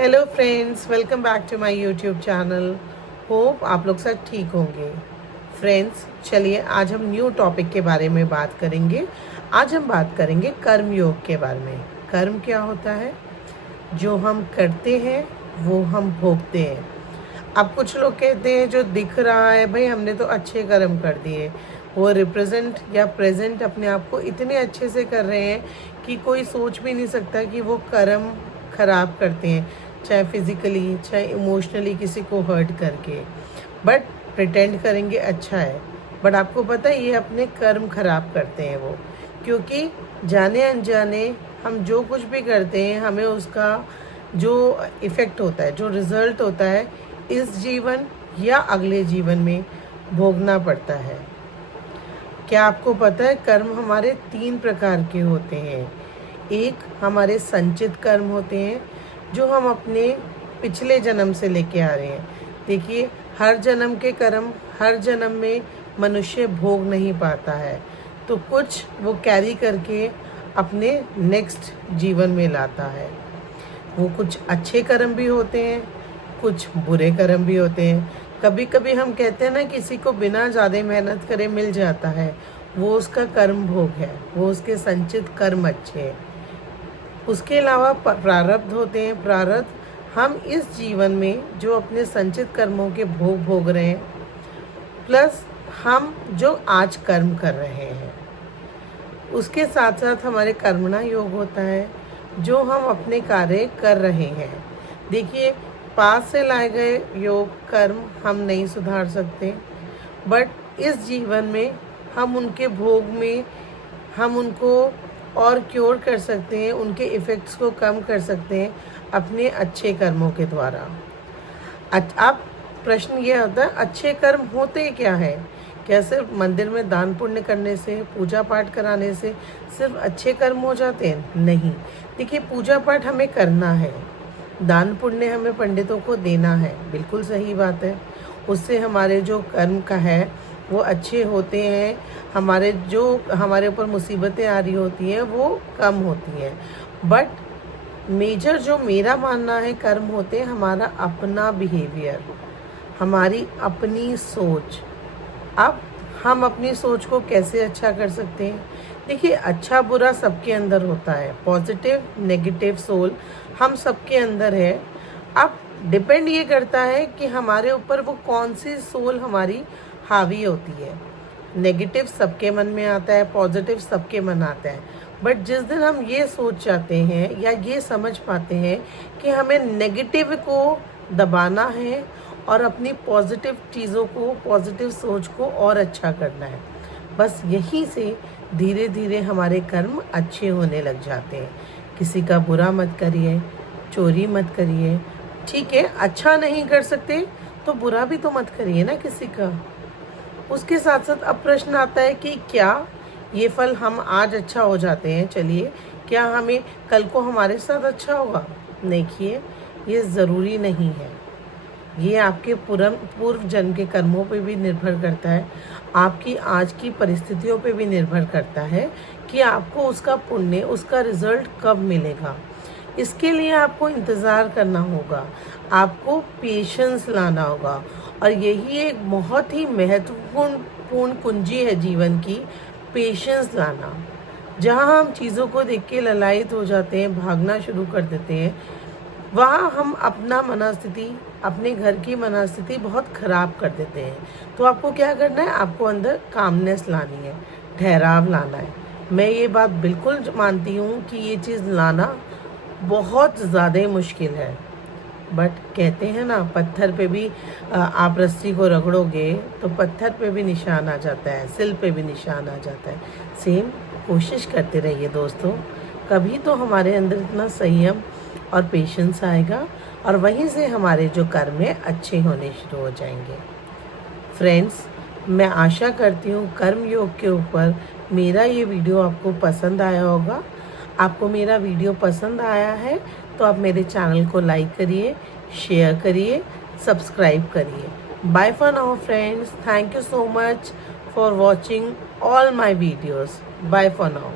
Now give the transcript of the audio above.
Hello friends, welcome back to my YouTube channel. Hope आप लोग सब ठीक होंगे। फ्रेंड्स, चलिए आज हम न्यू टॉपिक के बारे में बात करेंगे। आज हम बात करेंगे कर्म योग के बारे में। कर्म क्या होता है? जो हम करते हैं वो हम भोगते हैं। अब कुछ लोग कहते हैं जो दिख रहा है भाई हमने तो अच्छे कर्म कर दिए, वो रिप्रेजेंट या प्रेजेंट अपने आप को इतने अच्छे से कर रहे हैं कि कोई सोच भी नहीं सकता कि वो कर्म खराब करते हैं, चाहे फिजिकली चाहे इमोशनली किसी को हर्ट करके। बट प्रिटेंड करेंगे अच्छा है, बट आपको पता है ये अपने कर्म खराब करते हैं वो, क्योंकि जाने अनजाने हम जो कुछ भी करते हैं हमें उसका जो इफ़ेक्ट होता है, जो रिज़ल्ट होता है, इस जीवन या अगले जीवन में भोगना पड़ता है। क्या आपको पता है कर्म हमारे 3 प्रकार के होते हैं। एक हमारे संचित कर्म होते हैं जो हम अपने पिछले जन्म से लेके आ रहे हैं। देखिए, हर जन्म के कर्म हर जन्म में मनुष्य भोग नहीं पाता है, तो कुछ वो कैरी करके अपने नेक्स्ट जीवन में लाता है। वो कुछ अच्छे कर्म भी होते हैं, कुछ बुरे कर्म भी होते हैं। कभी कभी हम कहते हैं ना, किसी को बिना ज़्यादा मेहनत करे मिल जाता है, वो उसका कर्म भोग है, वो उसके संचित कर्म अच्छे हैं। उसके अलावा प्रारब्ध होते हैं। प्रारब्ध हम इस जीवन में जो अपने संचित कर्मों के भोग भोग रहे हैं, प्लस हम जो आज कर्म कर रहे हैं। उसके साथ साथ हमारे कर्मणा योग होता है, जो हम अपने कार्य कर रहे हैं। देखिए, पास से लाए गए योग कर्म हम नहीं सुधार सकते, बट इस जीवन में हम उनके भोग में हम उनको और क्योर कर सकते हैं, उनके इफ़ेक्ट्स को कम कर सकते हैं अपने अच्छे कर्मों के द्वारा। अब प्रश्न ये होता है, अच्छे कर्म होते क्या है? क्या सिर्फ मंदिर में दान पुण्य करने से, पूजा पाठ कराने से सिर्फ अच्छे कर्म हो जाते हैं? नहीं। देखिए, पूजा पाठ हमें करना है, दान पुण्य हमें पंडितों को देना है, बिल्कुल सही बात है। उससे हमारे जो कर्म का है वो अच्छे होते हैं, हमारे ऊपर मुसीबतें आ रही होती हैं वो कम होती हैं। बट मेजर जो मेरा मानना है कर्म होते हैं हमारा अपना बिहेवियर, हमारी अपनी सोच। अब हम अपनी सोच को कैसे अच्छा कर सकते हैं? देखिए, अच्छा बुरा सबके अंदर होता है, पॉजिटिव नेगेटिव सोल हम सबके अंदर है। अब डिपेंड ये करता है कि हमारे ऊपर वो कौन सी सोल हमारी हावी होती है। नेगेटिव सबके मन में आता है, पॉजिटिव सबके मन आता है। बट जिस दिन हम ये सोच जाते हैं या ये समझ पाते हैं कि हमें नेगेटिव को दबाना है और अपनी पॉजिटिव चीज़ों को, पॉजिटिव सोच को और अच्छा करना है, बस यहीं से धीरे धीरे हमारे कर्म अच्छे होने लग जाते हैं। किसी का बुरा मत करिए, चोरी मत करिए, ठीक है, अच्छा नहीं कर सकते तो बुरा भी तो मत करिए ना किसी का। उसके साथ साथ अब प्रश्न आता है कि क्या ये फल हम आज अच्छा हो जाते हैं, चलिए, क्या हमें कल को हमारे साथ अच्छा होगा? देखिए, ये ज़रूरी नहीं है। ये आपके पूर्व जन्म के कर्मों पे भी निर्भर करता है, आपकी आज की परिस्थितियों पे भी निर्भर करता है कि आपको उसका पुण्य, उसका रिजल्ट कब मिलेगा। इसके लिए आपको इंतज़ार करना होगा, आपको पेशेंस लाना होगा। और यही एक बहुत ही महत्वपूर्ण कुंजी है जीवन की, पेशेंस लाना। जहाँ हम चीज़ों को देख के ललायित हो जाते हैं, भागना शुरू कर देते हैं, वहाँ हम अपना मनस्थिति, अपने घर की मनस्थिति बहुत ख़राब कर देते हैं। तो आपको क्या करना है? आपको अंदर कामनेस लानी है, ठहराव लाना है। मैं ये बात बिल्कुल मानती हूँ कि ये चीज़ लाना बहुत ज़्यादा मुश्किल है, बट कहते हैं ना, पत्थर पे भी आप रस्सी को रगड़ोगे तो पत्थर पे भी निशान आ जाता है, सिल पे भी निशान आ जाता है। सेम कोशिश करते रहिए दोस्तों, कभी तो हमारे अंदर इतना संयम और पेशेंस आएगा और वहीं से हमारे जो कर्म है अच्छे होने शुरू हो जाएंगे। फ्रेंड्स, मैं आशा करती हूँ कर्म योग के ऊपर मेरा ये वीडियो आपको पसंद आया होगा। आपको मेरा वीडियो पसंद आया है तो आप मेरे चैनल को लाइक करिए, शेयर करिए, सब्सक्राइब करिए। Bye for now friends, thank you so much for watching all my videos. Bye for now.